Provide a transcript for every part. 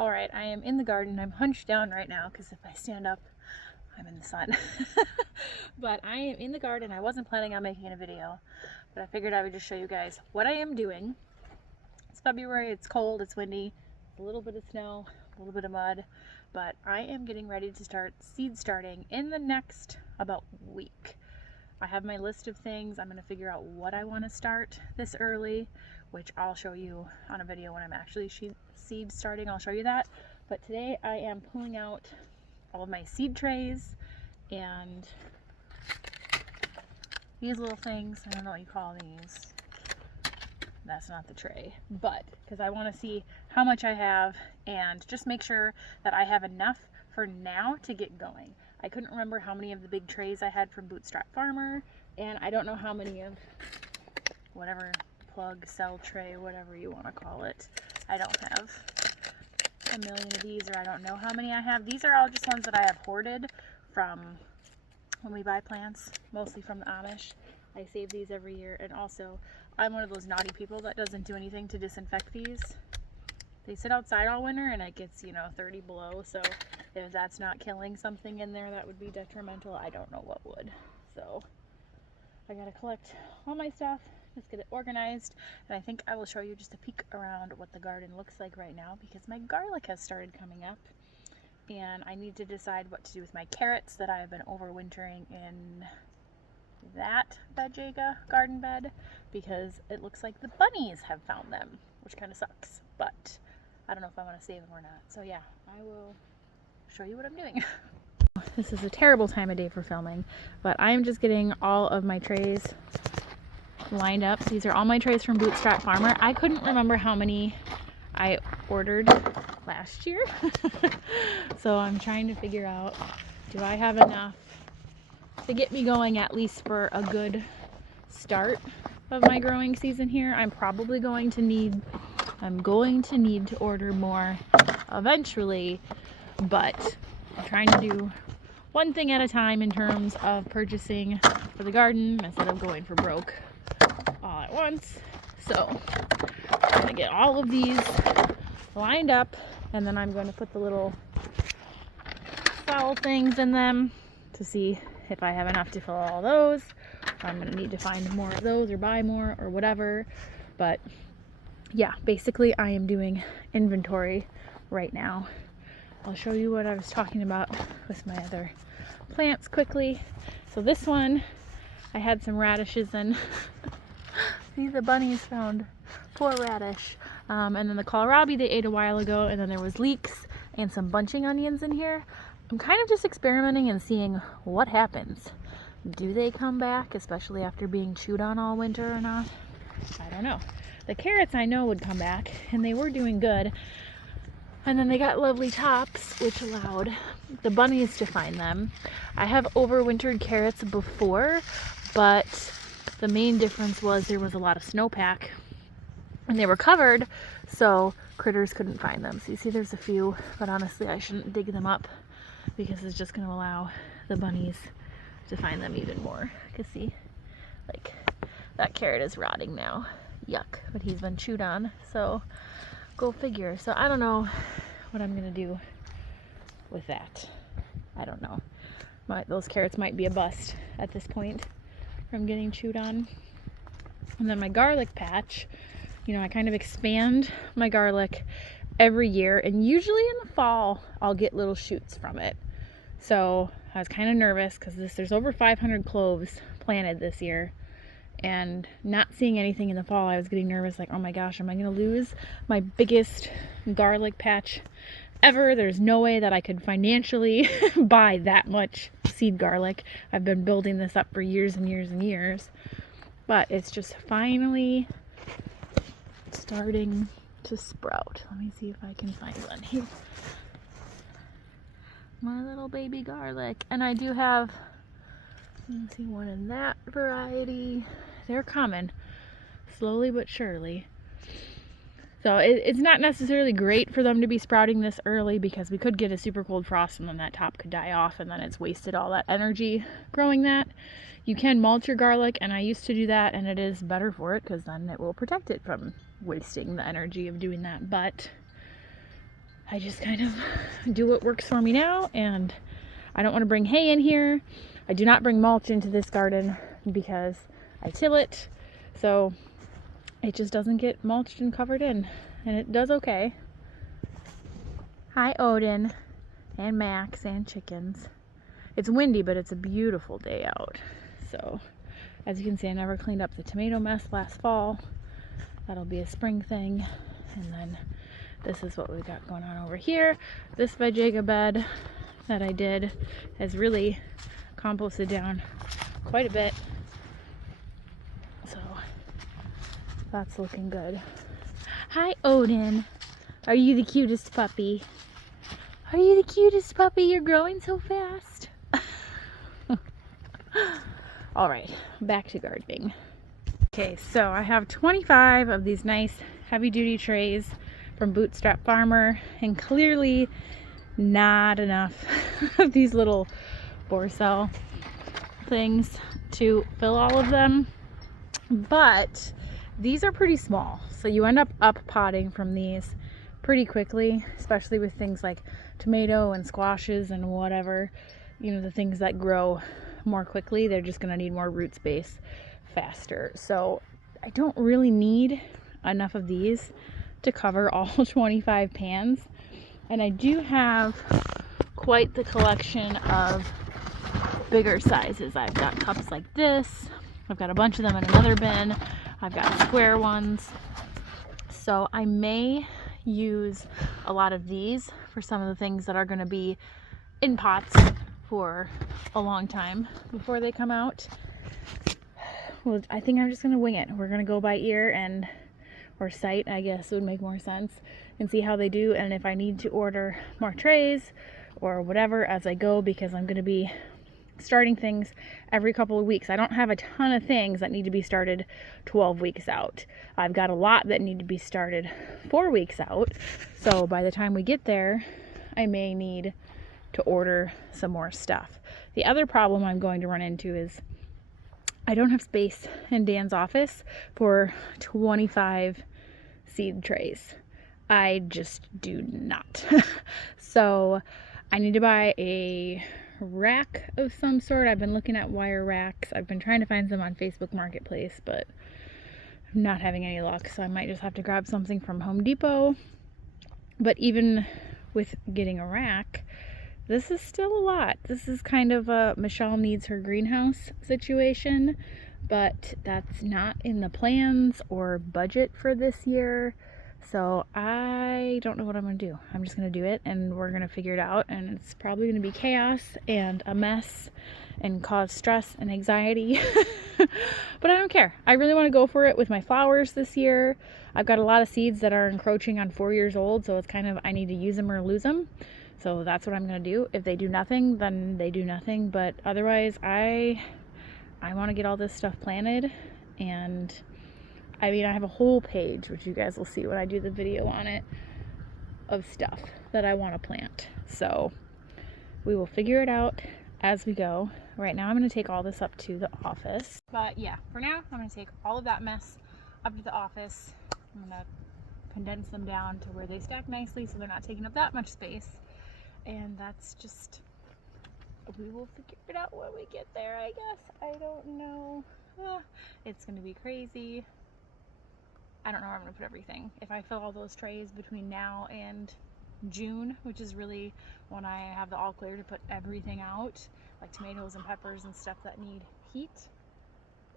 All right, I am in the garden. I'm hunched down right now because if I stand up, I'm in the sun. But I am in the garden. I wasn't planning on making a video, but I figured I would just show you guys what I am doing. It's February, it's cold, it's windy, a little bit of snow, a little bit of mud, but I am getting ready to start seed starting in the next about week. I have my list of things. I'm going to figure out what I want to start this early, which I'll show you on a video when I'm actually seed starting. I'll show you that. But today I am pulling out all of my seed trays and these little things. I don't know what you call these. That's not the tray, but because I want to see how much I have and just make sure that I have enough for now to get going. I couldn't remember how many of the big trays I had from Bootstrap Farmer, and I don't know how many of whatever plug, cell tray, whatever you want to call it. I don't have a million of these, or I don't know how many I have. These are all just ones that I have hoarded from when we buy plants, mostly from the Amish. I save these every year, and also I'm one of those naughty people that doesn't do anything to disinfect these. They sit outside all winter and it gets, 30 below, so if that's not killing something in there that would be detrimental, I don't know what would. So I gotta collect all my stuff, just get it organized, and I think I will show you just a peek around what the garden looks like right now because my garlic has started coming up and I need to decide what to do with my carrots that I have been overwintering in that veggiega garden bed because it looks like the bunnies have found them, which kind of sucks, but I don't know if I want to save them or not. So yeah, I will show you what I'm doing. This is a terrible time of day for filming, but I'm just getting all of my trays lined up. These are all my trays from Bootstrap Farmer. I couldn't remember how many I ordered last year. So I'm trying to figure out, do I have enough to get me going at least for a good start of my growing season here. I'm going to need to order more eventually, but I'm trying to do one thing at a time in terms of purchasing for the garden instead of going for broke all at once. So I'm gonna get all of these lined up, and then I'm going to put the little foul things in them to see if I have enough to fill all those. I'm going to need to find more of those or buy more or whatever. But yeah, basically I am doing inventory right now. I'll show you what I was talking about with my other plants quickly. So this one, I had some radishes in. See, the bunnies found poor radish. And then the kohlrabi they ate a while ago, and then there was leeks and some bunching onions in here. I'm kind of just experimenting and seeing what happens. Do they come back, especially after being chewed on all winter or not? I don't know. The carrots I know would come back, and they were doing good. And then they got lovely tops, which allowed the bunnies to find them. I have overwintered carrots before, but the main difference was there was a lot of snowpack, and they were covered, so critters couldn't find them. So you see there's a few, but honestly I shouldn't dig them up, because it's just going to allow the bunnies to find them even more. You can see, like, that carrot is rotting now. Yuck. But he's been chewed on, so go figure. So I don't know what I'm going to do with that. I don't know. Those carrots might be a bust at this point from getting chewed on. And then my garlic patch, I kind of expand my garlic every year, and usually in the fall I'll get little shoots from it. So I was kind of nervous because there's over 500 cloves planted this year, and not seeing anything in the fall, I was getting nervous, like, oh my gosh, am I gonna lose my biggest garlic patch ever? There's no way that I could financially buy that much seed garlic. I've been building this up for years and years and years, but it's just finally starting to sprout. Let me see if I can find one here. My little baby garlic. And I do have, you can see one in that variety. They're coming slowly but surely. So it's not necessarily great for them to be sprouting this early because we could get a super cold frost and then that top could die off and then it's wasted all that energy growing that. You can mulch your garlic, and I used to do that, and it is better for it because then it will protect it from wasting the energy of doing that. But I just kind of do what works for me now, and I don't want to bring hay in here. I do not bring mulch into this garden because I till it, so it just doesn't get mulched and covered in, and it does okay. Hi Odin and Max and chickens. It's windy, but it's a beautiful day out. So as you can see, I never cleaned up the tomato mess last fall. That'll be a spring thing. And then this is what we've got going on over here. This veggie bed that I did has really composted down quite a bit. So that's looking good. Hi Odin. Are you the cutest puppy? Are you the cutest puppy? You're growing so fast. All right, back to gardening. Okay, so I have 25 of these nice heavy-duty trays from Bootstrap Farmer, and clearly not enough of these little Borcel things to fill all of them, but these are pretty small, so you end up potting from these pretty quickly, especially with things like tomato and squashes and whatever, you know, the things that grow more quickly. They're just going to need more root space faster. So I don't really need enough of these to cover all 25 pans, and I do have quite the collection of bigger sizes. I've got cups like this, I've got a bunch of them in another bin, I've got square ones, so I may use a lot of these for some of the things that are going to be in pots for a long time before they come out. Well, I think I'm just going to wing it. We're going to go by ear and or sight, I guess would make more sense, and see how they do, and if I need to order more trays or whatever as I go, because I'm going to be starting things every couple of weeks. I don't have a ton of things that need to be started 12 weeks out. I've got a lot that need to be started 4 weeks out, so by the time we get there I may need to order some more stuff. The other problem I'm going to run into is I don't have space in Dan's office for 25 seed trays. I just do not. So I need to buy a rack of some sort. I've been looking at wire racks. I've been trying to find some on Facebook Marketplace, but I'm not having any luck, so I might just have to grab something from Home Depot. But even with getting a rack, this is still a lot. This is kind of a Michelle needs her greenhouse situation, but that's not in the plans or budget for this year. So I don't know what I'm gonna do. I'm just gonna do it, and we're gonna figure it out, and it's probably gonna be chaos and a mess and cause stress and anxiety. But I don't care. I really want to go for it with my flowers this year. I've got a lot of seeds that are encroaching on 4 years old, so it's kind of I need to use them or lose them. So that's what I'm going to do. If they do nothing, then they do nothing. But otherwise, I want to get all this stuff planted. And I mean, I have a whole page, which you guys will see when I do the video on it, of stuff that I want to plant. So we will figure it out as we go. Right now, I'm going to take all this up to the office. But yeah, for now, I'm going to take all of that mess up to the office. I'm going to condense them down to where they stack nicely so they're not taking up that much space. And that's just, we will figure it out when we get there, I guess. I don't know. It's gonna be crazy. I don't know where I'm gonna put everything. If I fill all those trays between now and June, which is really when I have the all clear to put everything out, like tomatoes and peppers and stuff that need heat,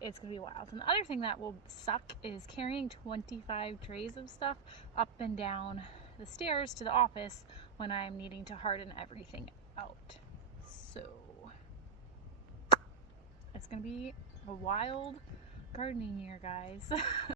it's gonna be wild. And the other thing that will suck is carrying 25 trays of stuff up and down the stairs to the office when I'm needing to harden everything out. So it's gonna be a wild gardening year, guys.